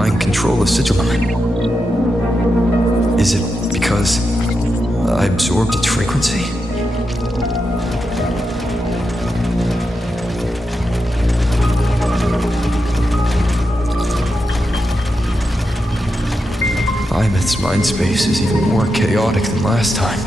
am I in control of Sigillum? Is it because I absorbed its frequency? Imeth's mind space is even more chaotic than last time.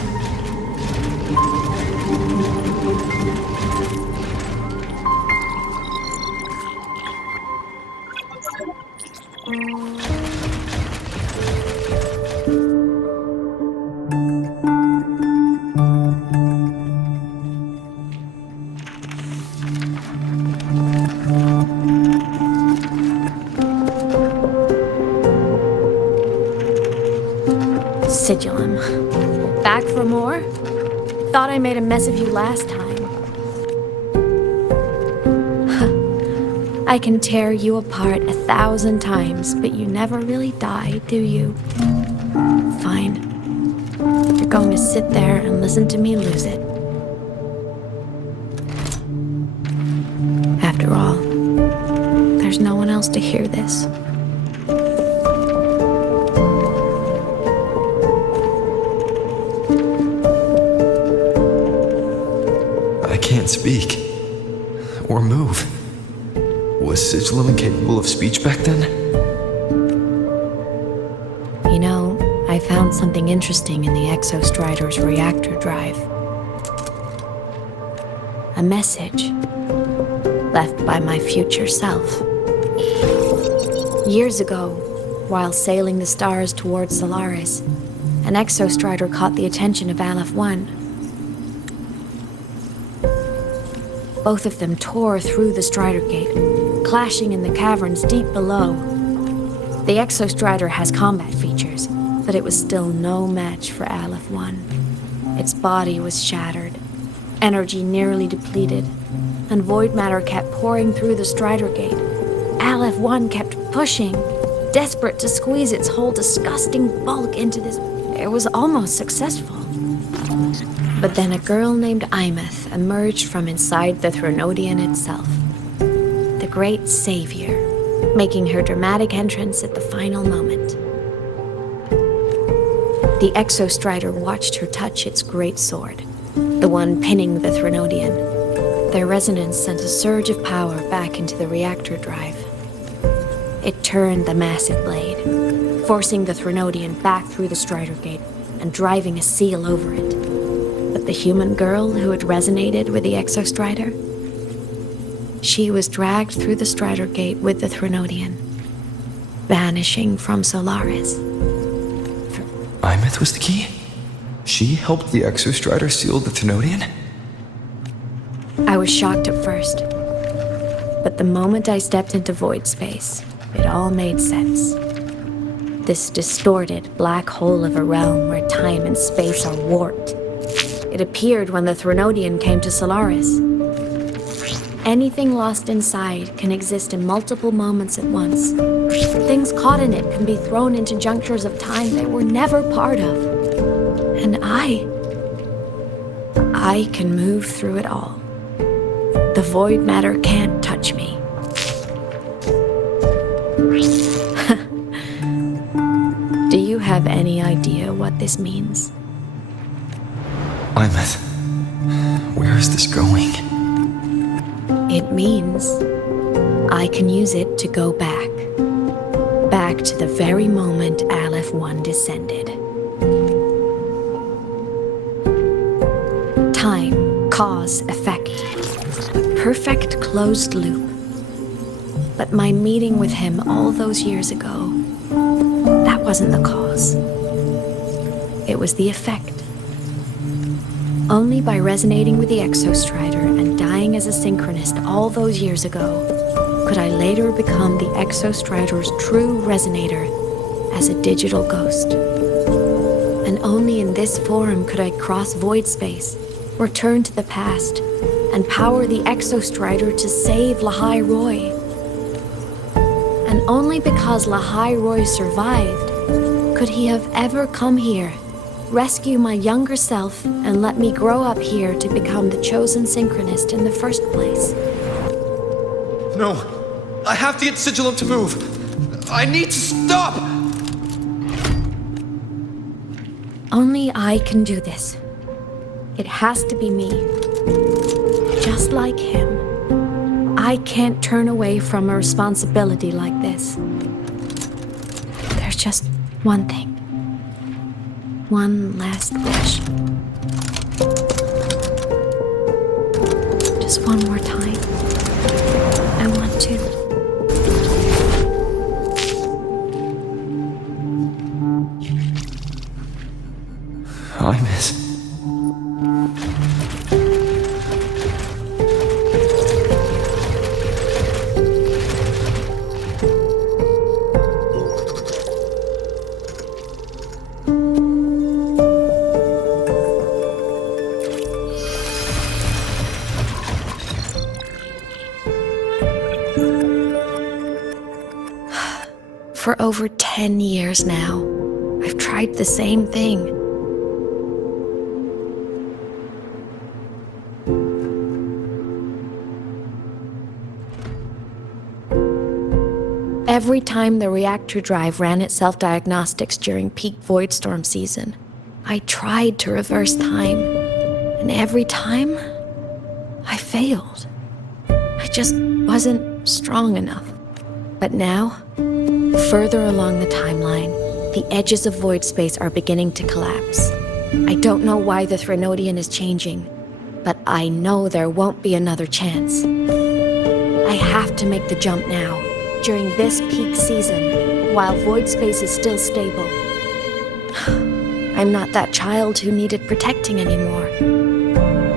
Sigillum. Back for more? Thought I made a mess of you last time. I can tear you apart 1,000 times, but you never really die, do you? Fine. You're going to sit there and listen to me lose it. After all, there's no one else to hear this. I can't speak. Or move. Was Sigillum incapable of speech back then? You know, I found something interesting in the Exostrider's reactor drive. A message left by my future self. Years ago, while sailing the stars towards Solaris, an Exostrider caught the attention of Aleph-1. Both of them tore through the Strider Gate, clashing in the caverns deep below. The Exostrider has combat features, but it was still no match for Aleph-1. Its body was shattered, energy nearly depleted, and void matter kept pouring through the Strider Gate. Aleph-1 kept pushing, desperate to squeeze its whole disgusting bulk into this. It was almost successful. But then a girl named Imeth emerged from inside the Threnodian itself. The great savior, making her dramatic entrance at the final moment. The Exostrider watched her touch its great sword, the one pinning the Threnodian. Their resonance sent a surge of power back into the reactor drive. It turned the massive blade, forcing the Threnodian back through the Strider Gate and driving a seal over it. But the human girl who had resonated with the Exostrider, she was dragged through the Strider Gate with the Threnodian, vanishing from Solaris. Imeth was the key? She helped the Exostrider seal the Threnodian? I was shocked at first, but the moment I stepped into void space, it all made sense. This distorted black hole of a realm where time and space are warped. It appeared when the Threnodian came to Solaris. Anything lost inside can exist in multiple moments at once. Things caught in it can be thrown into junctures of time they were never part of. And I can move through it all. The void matter can't touch me. Do you have any idea what this means? Imeth, where is this going? It means I can use it to go back. Back to the very moment Aleph-1 descended. Time, cause, effect. A perfect closed loop. But my meeting with him all those years ago, that wasn't the cause. It was the effect. Only by resonating with the Exostrider and dying as a synchronist all those years ago could I later become the Exostrider's true resonator as a digital ghost. And only in this form could I cross void space, return to the past, and power the Exostrider to save Lahai Roy. And only because Lahai Roy survived could he have ever come here, rescue my younger self, and let me grow up here to become the chosen synchronist in the first place. No, I have to get Sigillum to move. I need to stop! Only I can do this. It has to be me. Just like him, I can't turn away from a responsibility like this. There's just one thing. One last wish. Just one more time. I want to. I miss. For over 10 years now, I've tried the same thing. Every time the reactor drive ran its self-diagnostics during peak void storm season, I tried to reverse time, and every time, I failed. I just wasn't strong enough. But now, further along the timeline, the edges of void space are beginning to collapse. I don't know why the Threnodian is changing, but I know there won't be another chance. I have to make the jump now, during this peak season, while void space is still stable. I'm not that child who needed protecting anymore.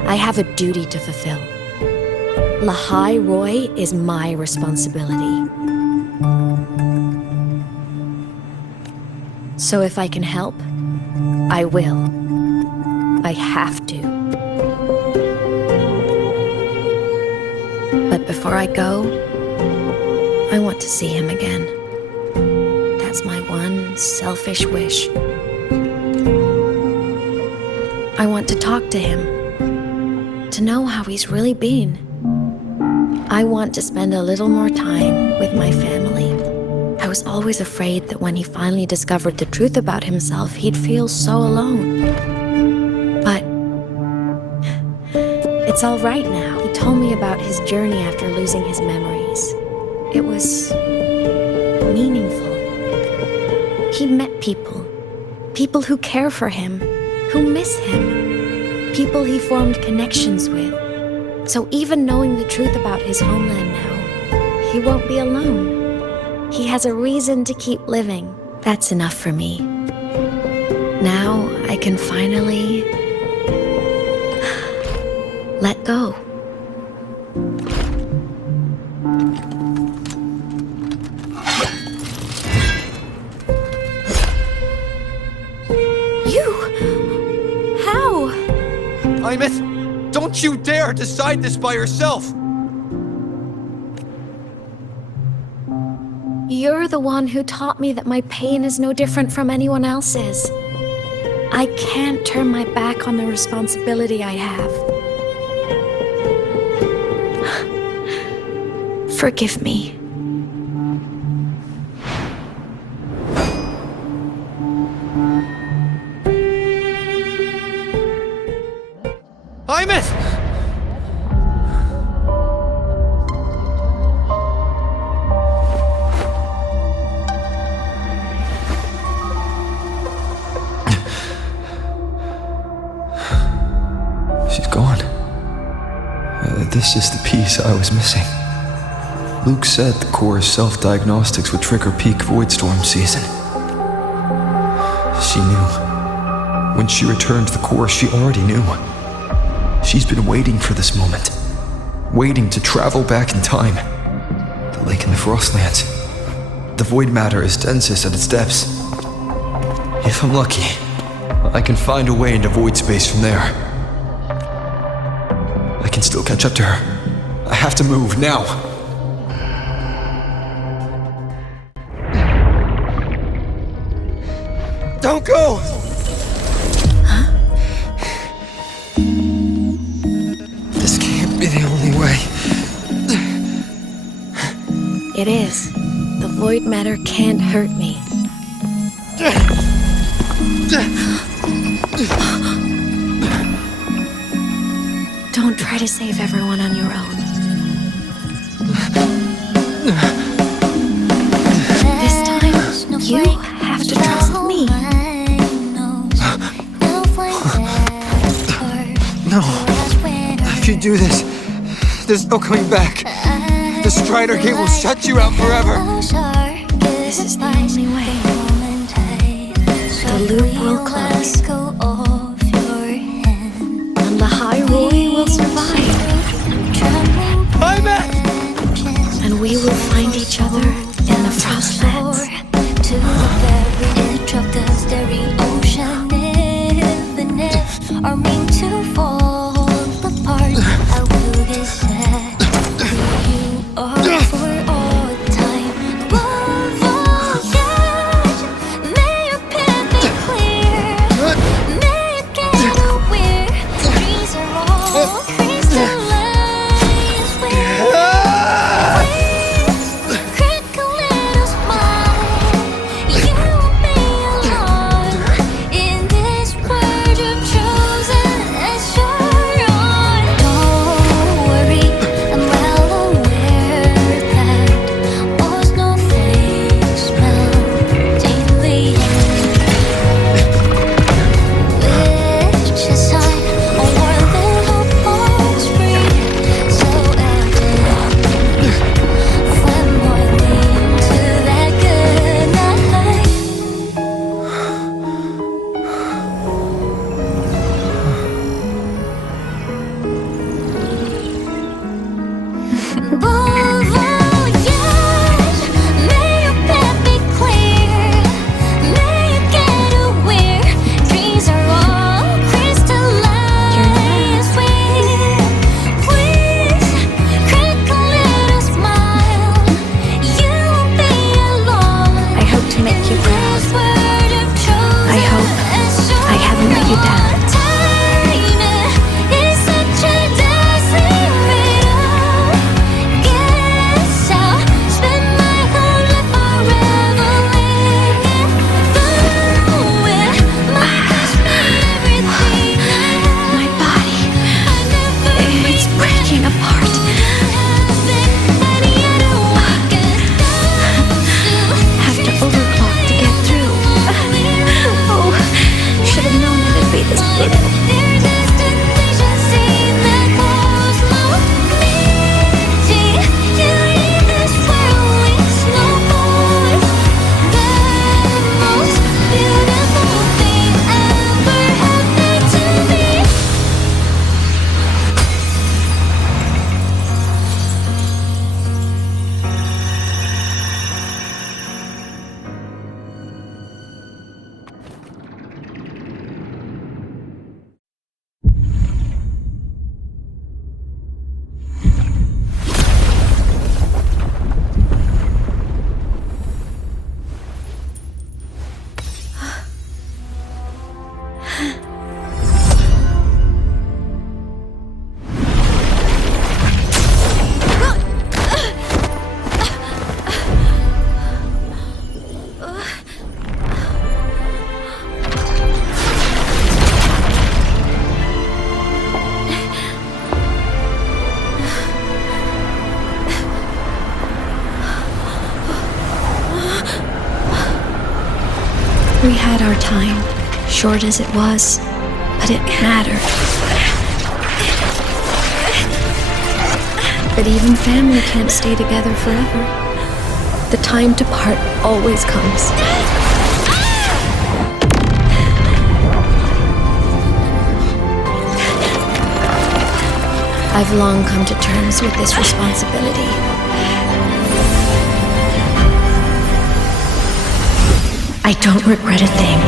I have a duty to fulfill. Lahai Roy is my responsibility. So if I can help, I will. I have to. But before I go, I want to see him again. That's my one selfish wish. I want to talk to him, to know how he's really been. I want to spend a little more time with my family. I was always afraid that when he finally discovered the truth about himself, he'd feel so alone. But it's all right now. He told me about his journey after losing his memories. It was meaningful. He met people who care for him, who miss him, people he formed connections with. So even knowing the truth about his homeland now, he won't be alone. He has a reason to keep living. That's enough for me. Now I can finally let go. You? How? Imeth, don't you dare decide this by yourself! You're the one who taught me that my pain is no different from anyone else's. I can't turn my back on the responsibility I have. Forgive me. Imeth! She's gone. This is the piece I was missing. Luke said the core's self-diagnostics would trigger peak void storm season. She knew. When she returned to the core, she already knew. She's been waiting for this moment. Waiting to travel back in time. The lake in the Frostlands. The void matter is densest at its depths. If I'm lucky, I can find a way into void space from there. I can still catch up to her. I have to move, now! Don't go! Huh? This can't be the only way. It is. The void matter can't hurt me. Don't try to save everyone on your own. This time, you have to trust me. No. If you do this, there's no coming back. The Strider Gate will shut you out forever. This is the only way. The loop will close. And the Hyrule will survive. I'm back! And we will find each other in the Frostlands. To the very edge of the starry ocean, infinite are meant to fall apart. I will be sad who you are for all time. Voyage, may your path be clear. May you get aware. Dreams are all crystallized. We had our time, short as it was, but it mattered. But even family can't stay together forever. The time to part always comes. I've long come to terms with this responsibility. I don't regret a thing.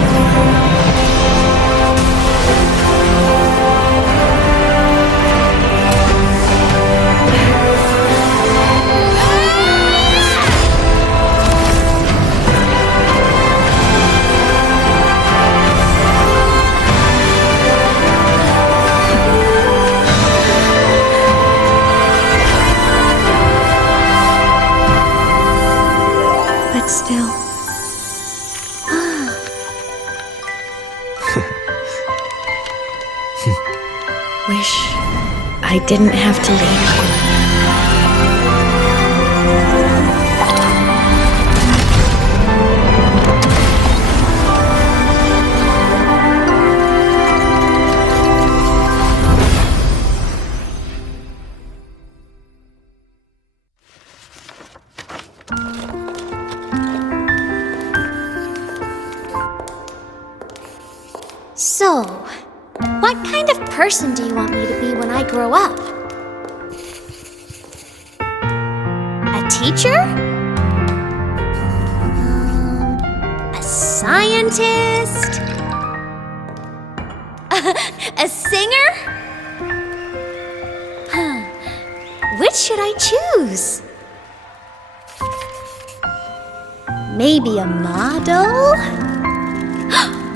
Still. Wish I didn't have to leave. So, what kind of person do you want me to be when I grow up? A teacher? A scientist? A singer? Which should I choose? Maybe a model?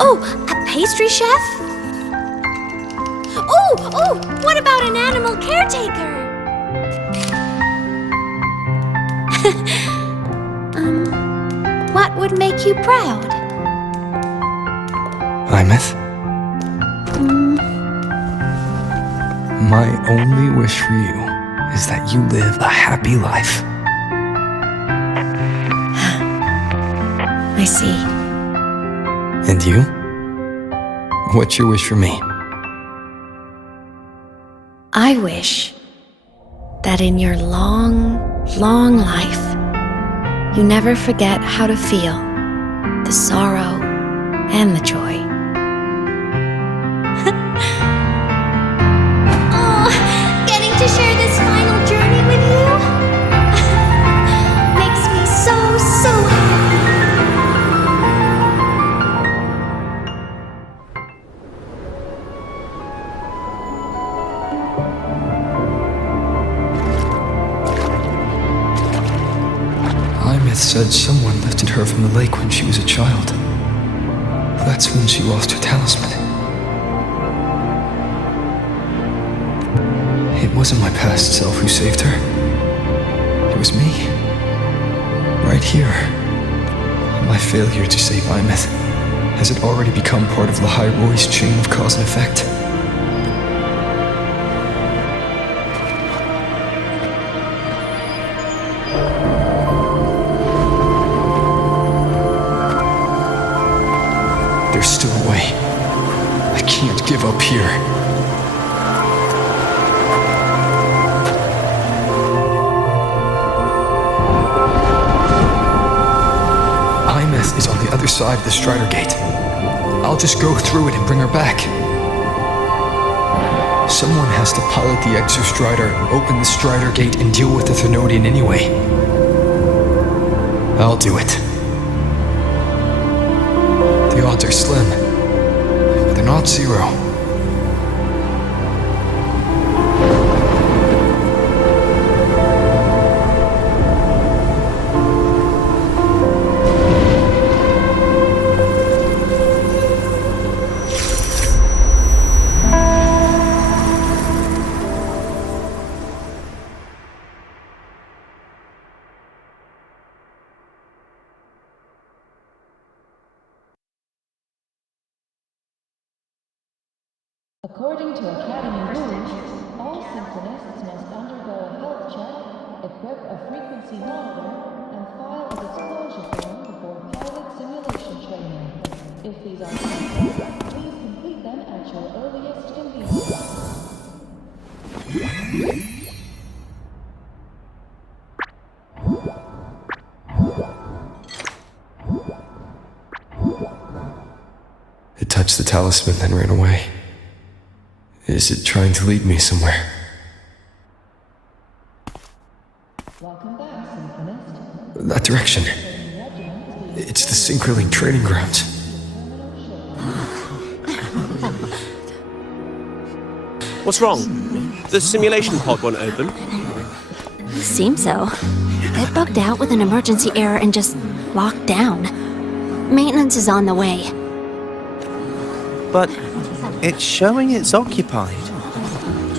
Oh, a pastry chef? Oh, what about an animal caretaker? What would make you proud? Imeth? My only wish for you is that you live a happy life. I see. And you? What's your wish for me? I wish that in your long, long life, you never forget how to feel the sorrow and the joy. Oh, getting to share this final journey with you makes me so happy. Imeth said someone lifted her from the lake when she was a child. That's when she lost her talisman. It wasn't my past self who saved her. It was me. Right here. My failure to save Imeth. Has it already become part of the High Roy's chain of cause and effect? There's still a way. I can't give up here. Imeth is on the other side of the Strider Gate. I'll just go through it and bring her back. Someone has to pilot the Exostrider, open the Strider Gate, and deal with the Thenodian anyway. I'll do it. The odds are slim, but they're not zero. According to Academy rules, all Symphonists must undergo a health check, equip a frequency monitor, and file a disclosure form before pilot simulation training. If these are necessary, please complete them at your earliest convenience. It touched the talisman, then ran away. Is it trying to lead me somewhere? Welcome back, Symphonist. That direction. It's the Synchroling training grounds. What's wrong? The simulation pod won't open? Seems so. It bugged out with an emergency error and just locked down. Maintenance is on the way. But it's showing it's occupied.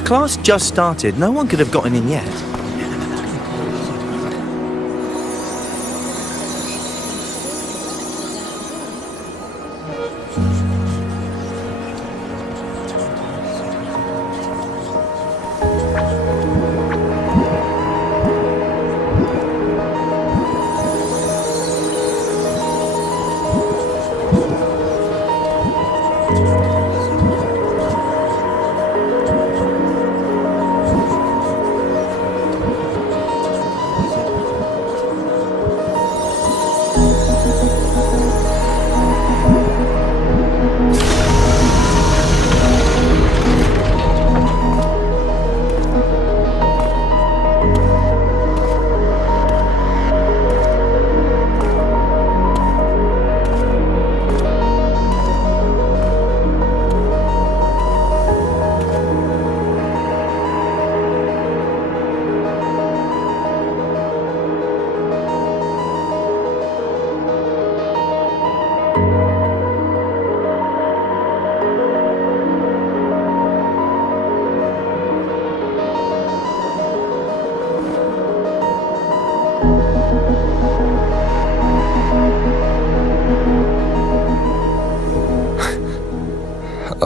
Class just started. No one could have gotten in yet.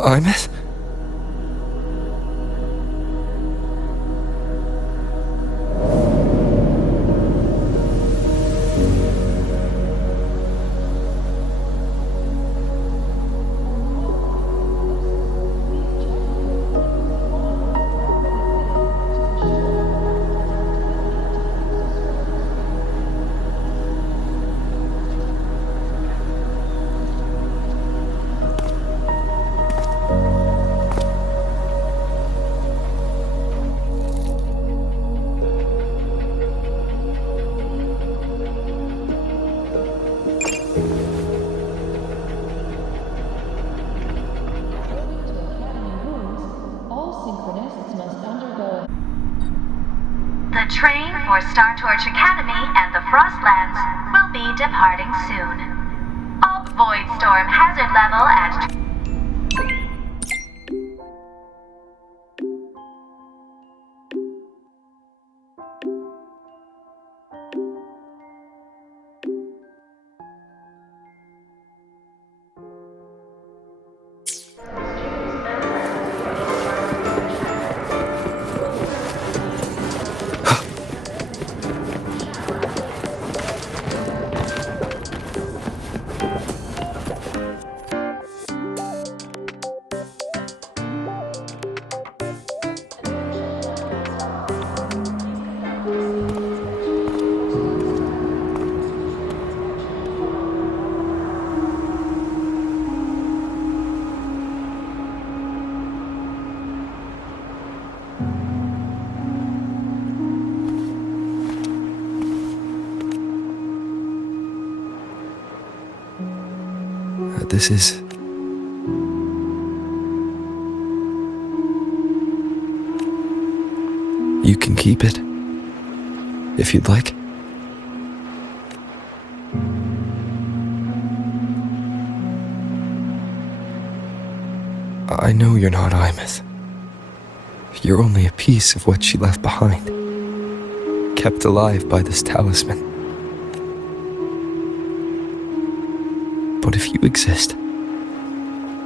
Imeth? The train for Star Torch Academy and the Frostlands will be departing soon. Alt Void Storm hazard level at... This is... You can keep it, if you'd like. I know you're not Imeth. You're only a piece of what she left behind, kept alive by this talisman. But if you exist,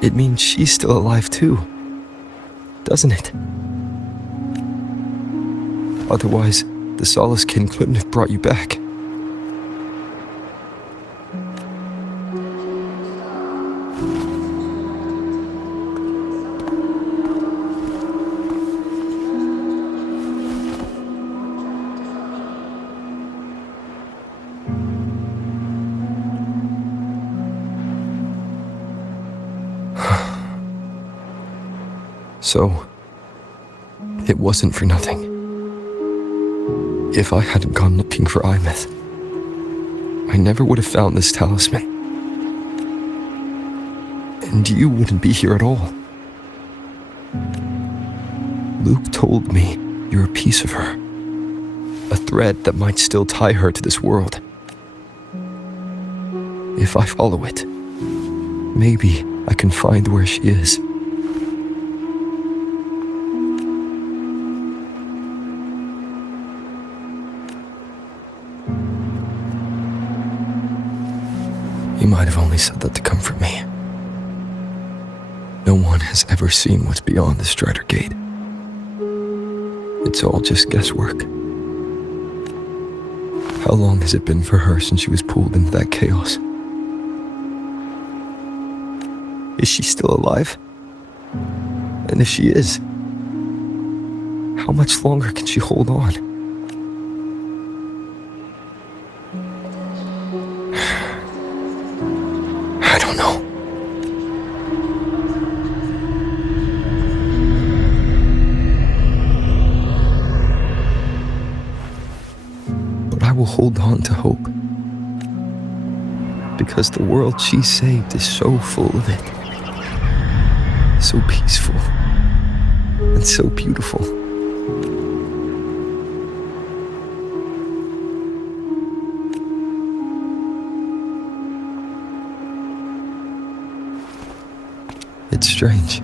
it means she's still alive too, doesn't it? Otherwise, the Solace Kin couldn't have brought you back. So, it wasn't for nothing. If I hadn't gone looking for Imeth, I never would have found this talisman. And you wouldn't be here at all. Luke told me you're a piece of her, a thread that might still tie her to this world. If I follow it, maybe I can find where she is. You might have only said that to comfort me. No one has ever seen what's beyond the Strider Gate. It's all just guesswork. How long has it been for her since she was pulled into that chaos? Is she still alive? And if she is, how much longer can she hold on? I don't know. But I will hold on to hope. Because the world she saved is so full of it. So peaceful. And so beautiful. It's strange,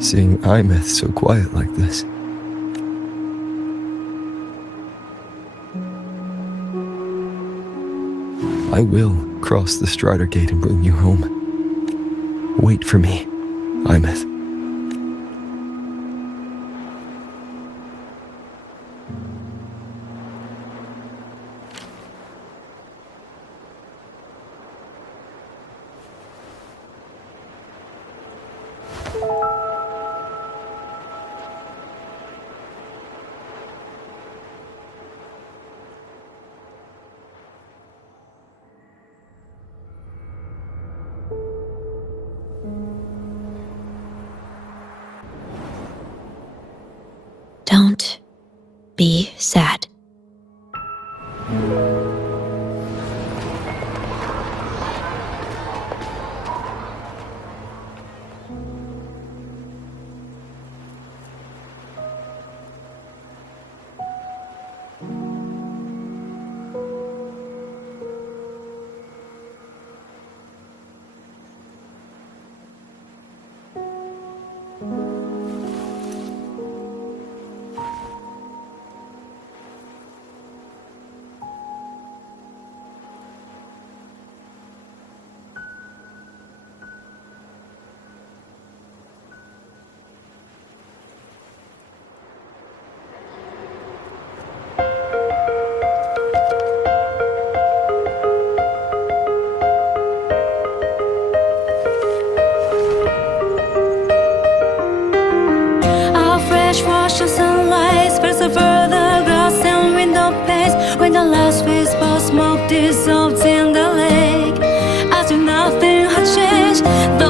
seeing Imeth so quiet like this. I will cross the Strider Gate and bring you home. Wait for me, Imeth. Don't be sad. A fresh wash of sunlight spreads over the grass and window panes when the last wisp of smoke dissolves in the lake. As if nothing had changed, the